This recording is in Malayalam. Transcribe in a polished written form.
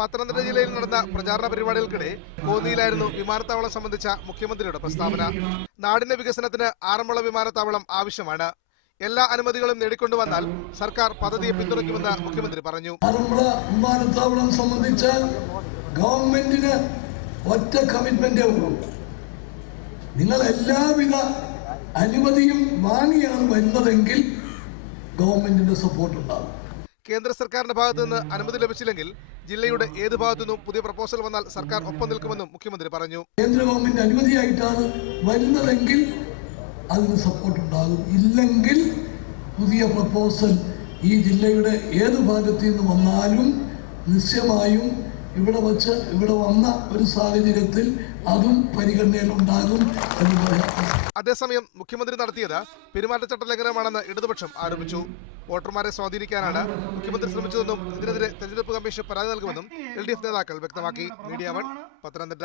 പത്തനംതിട്ട ജില്ലയിൽ നടന്ന പ്രചാരണ പരിപാടികൾക്കിടെ കോന്നിയിലായിരുന്നു വിമാനത്താവളം സംബന്ധിച്ച മുഖ്യമന്ത്രിയുടെ പ്രസ്താവന. നാടിന്റെ വികസനത്തിന് ആറന്മുള വിമാനത്താവളം ആവശ്യമാണ്. എല്ലാ അനുമതികളും നേടിക്കൊണ്ടുവന്നാൽ സർക്കാർ പദ്ധതിയെ പിന്തുണയ്ക്കുമെന്ന് മുഖ്യമന്ത്രി പറഞ്ഞു. ആറന്മുള വിമാനത്താവളം സംബന്ധിച്ച് ഗവൺമെന്റിന് ഒറ്റ കമ്മിറ്റ്മെന്റേ ഉള്ളൂ. നിങ്ങൾ എല്ലാവിധ അനുമതിയും വാങ്ങിയാണ് വരുന്നതെങ്കിൽ ഗവൺമെന്റിന്റെ സപ്പോർട്ട് ഉണ്ടാകും. കേന്ദ്ര സർക്കാരിന്റെ ഭാഗത്തു നിന്ന് അനുമതി ലഭിച്ചില്ലെങ്കിൽ ജില്ലയുടെ ഏത് ഭാഗത്തു നിന്നും പുതിയ പ്രപ്പോസൽ വന്നാൽ സർക്കാർ ഒപ്പം നിൽക്കുമെന്നും മുഖ്യമന്ത്രി പറഞ്ഞു. കേന്ദ്ര ഗവൺമെന്റ് അനുമതിയായിട്ടാണ് വരുന്നതെങ്കിൽ അതിന് സപ്പോർട്ട് ഉണ്ടാകും. ഇല്ലെങ്കിൽ പുതിയ പ്രപ്പോസൽ ഈ ജില്ലയുടെ ഏത് ഭാഗത്തു നിന്ന് വന്നാലും നിശ്ചയമായും ഇവിടെ വന്ന ഒരു സാഹചര്യത്തിൽ അതും പരിഗണനയിലുണ്ടാകും എന്ന് പറയാം. അതേസമയം മുഖ്യമന്ത്രി നടത്തിയത് പെരുമാറ്റച്ചട്ട ലംഘനമാണെന്ന് ഇടതുപക്ഷം ആരോപിച്ചു. വോട്ടർമാരെ സ്വാധീനിക്കാനാണ് മുഖ്യമന്ത്രി ശ്രമിച്ചതെന്നും ഇതിനെതിരെ തെരഞ്ഞെടുപ്പ് കമ്മീഷൻ പരാതി നൽകുമെന്നും LDF നേതാക്കൾ വ്യക്തമാക്കി. മീഡിയ 1 പത്തനംതിട്ട.